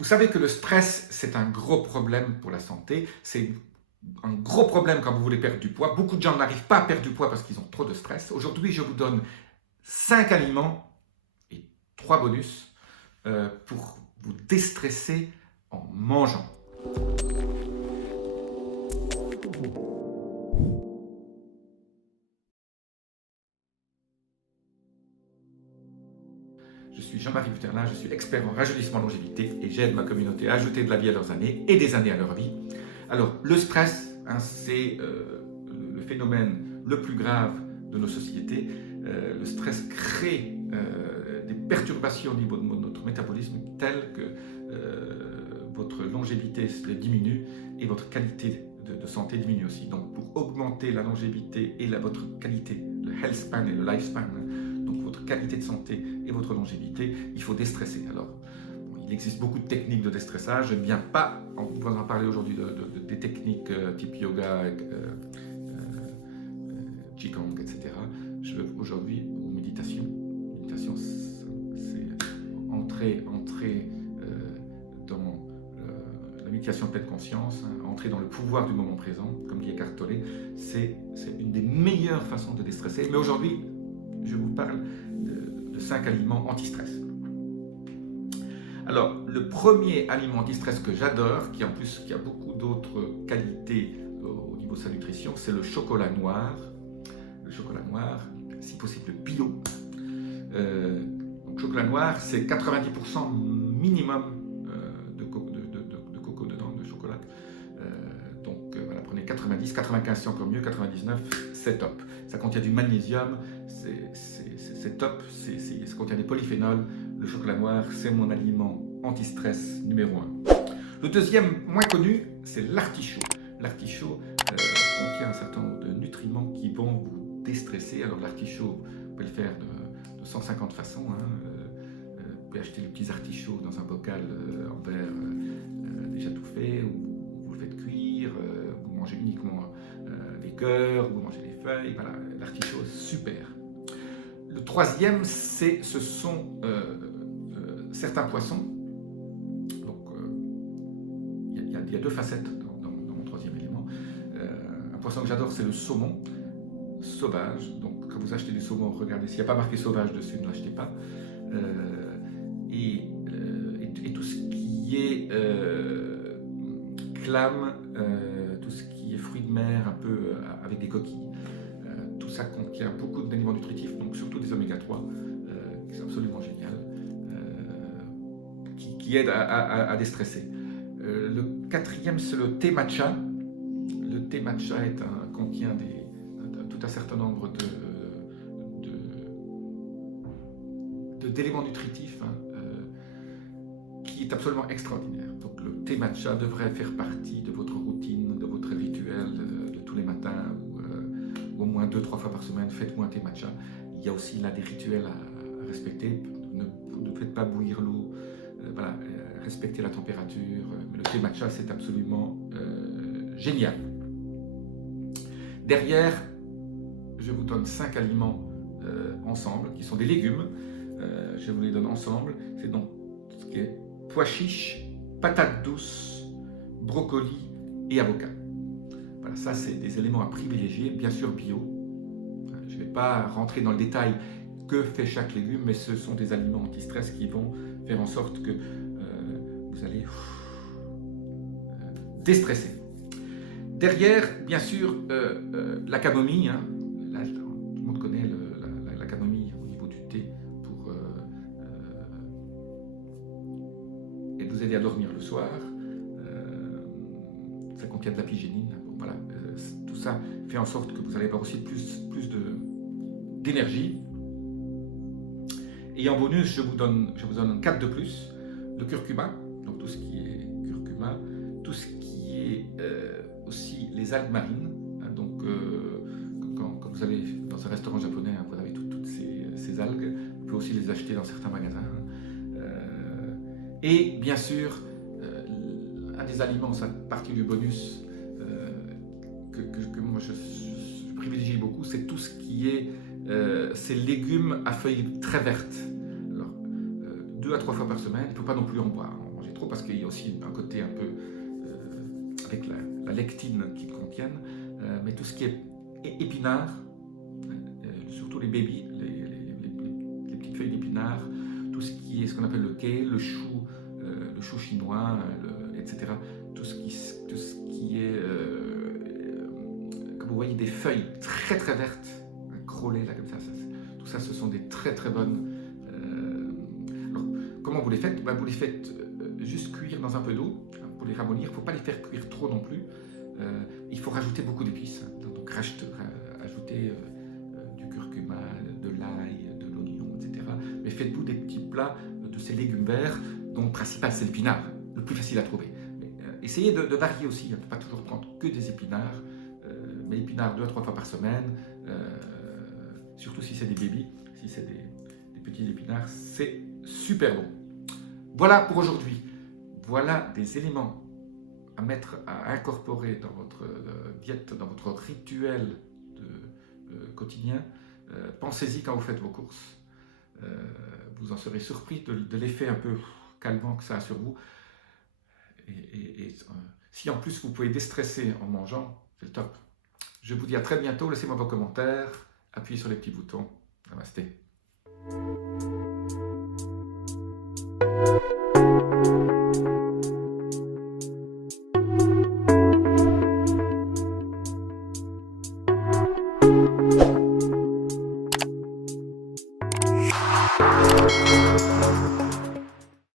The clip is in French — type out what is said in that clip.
Vous savez que le stress, c'est un gros problème pour la santé. C'est un gros problème quand vous voulez perdre du poids. Beaucoup de gens n'arrivent pas à perdre du poids parce qu'ils ont trop de stress. Aujourd'hui, je vous donne 5 aliments et 3 bonus pour vous déstresser en mangeant. Je suis Jean-Marie Buterlin, je suis expert en rajeunissement longévité et j'aide ma communauté à ajouter de la vie à leurs années et des années à leur vie. Alors, le stress, c'est le phénomène le plus grave de nos sociétés. Le stress crée des perturbations au niveau de notre métabolisme telles que votre longévité diminue et votre qualité de santé diminue aussi. Donc, pour augmenter la longévité et votre qualité, le health span et le lifespan, donc votre qualité de santé et votre longévité, il faut déstresser. Alors, il existe beaucoup de techniques de déstressage. Je ne viens pas vous en parler aujourd'hui des techniques type yoga, Qigong, etc. Je veux aujourd'hui aux méditations. Méditation, c'est entrer dans la méditation de pleine conscience, entrer dans le pouvoir du moment présent, comme dit Eckhart Tolle. C'est une des meilleures façons de déstresser. Mais aujourd'hui, je vous parle de 5 aliments anti-stress. Alors, le premier aliment anti-stress que j'adore, qui en plus qui a beaucoup d'autres qualités au niveau de sa nutrition, c'est le chocolat noir. Le chocolat noir, si possible bio. Donc, chocolat noir, c'est 90% minimum de coco dedans, de chocolat. Donc, voilà, prenez 90, 95 c'est encore mieux, 99 c'est top. Ça contient du magnésium, c'est top, ça contient des polyphénols. Le chocolat noir, c'est mon aliment anti-stress numéro 1. Le deuxième, moins connu, c'est l'artichaut. L'artichaut contient un certain nombre de nutriments qui vont vous déstresser. Alors l'artichaut, vous pouvez le faire de 150 façons. Vous pouvez acheter les petits artichauts dans un bocal en verre déjà tout fait, ou vous le faites cuire, vous mangez uniquement les cœurs, vous mangez les feuilles. Voilà, l'artichaut, super. Le troisième, ce sont certains poissons. Donc, il y a 2 facettes dans mon troisième élément. Un poisson que j'adore, c'est le saumon sauvage. Donc, quand vous achetez du saumon, regardez, s'il n'y a pas marqué sauvage dessus, ne l'achetez pas. Et tout ce qui est clame, tout ce qui est fruits de mer, un peu avec des coquilles. Tout ça contient beaucoup d'éléments nutritifs, donc surtout des oméga 3, qui sont absolument génial, qui aident à déstresser. Le quatrième, c'est le thé matcha. Le thé matcha contient tout un certain nombre d'éléments nutritifs qui est absolument extraordinaire. Donc le thé matcha devrait faire partie de votre routine, de votre rituel de tous les matins, ou au moins 2-3 fois par semaine, faites-moi un thé matcha. Il y a aussi là des rituels à respecter. Ne faites pas bouillir l'eau, voilà, respectez la température. Mais le thé matcha, c'est absolument génial. Derrière, je vous donne 5 aliments ensemble, qui sont des légumes. Je vous les donne ensemble. C'est donc ce qui est pois chiches, patates douces, brocoli et avocat. Voilà, ça c'est des éléments à privilégier, bien sûr bio. Je ne vais pas rentrer dans le détail que fait chaque légume, mais ce sont des aliments anti-stress qui vont faire en sorte que vous allez déstresser. Derrière, bien sûr, la camomille. Hein. Là, tout le monde connaît la camomille au niveau du thé pour vous aider à dormir le soir. Ça contient de l'apigénine. Bon, voilà, tout ça fait en sorte que vous allez avoir aussi plus d'énergie. Et en bonus, je vous donne 4 de plus. Le curcuma, donc tout ce qui est curcuma, tout ce qui est aussi les algues marines. Hein, donc quand vous allez dans un restaurant japonais, hein, vous avez toutes ces algues. Vous pouvez aussi les acheter dans certains magasins. Et bien sûr, un des aliments, ça partie du bonus que moi je privilégie beaucoup, c'est tout ce qui est ces légumes à feuilles très vertes. Alors, 2 à 3 fois par semaine, il ne faut pas non plus en manger trop, parce qu'il y a aussi un côté un peu avec la lectine qu'ils contiennent, mais tout ce qui est épinards, surtout les bébés, les petites feuilles d'épinards, tout ce qui est ce qu'on appelle le kale, le chou chinois, etc. Tout ce qui est, comme vous voyez, des feuilles très très vertes, crôlées là comme ça, tout ça, ce sont des très très bonnes. Alors, comment vous les faites? Vous les faites juste cuire dans un peu d'eau pour les ramollir. Il ne faut pas les faire cuire trop non plus. Il faut rajouter beaucoup d'épices. Donc ajouter du curcuma, de l'ail, de l'oignon, etc. Mais faites-vous des petits plats de ces légumes verts, dont le principal c'est l'épinard, le plus facile à trouver. Mais, essayez de varier aussi, ne pas toujours prendre que des épinards, mais épinards 2 à 3 fois par semaine, surtout si c'est des bébés, si c'est des petits épinards, c'est super bon. Voilà pour aujourd'hui. Voilà des éléments à incorporer dans votre diète, dans votre rituel quotidien. Pensez-y quand vous faites vos courses. Vous en serez surpris de l'effet un peu calmant que ça a sur vous. Et si en plus vous pouvez déstresser en mangeant, c'est le top. Je vous dis à très bientôt. Laissez-moi vos commentaires. Appuyez sur les petits boutons. Namasté.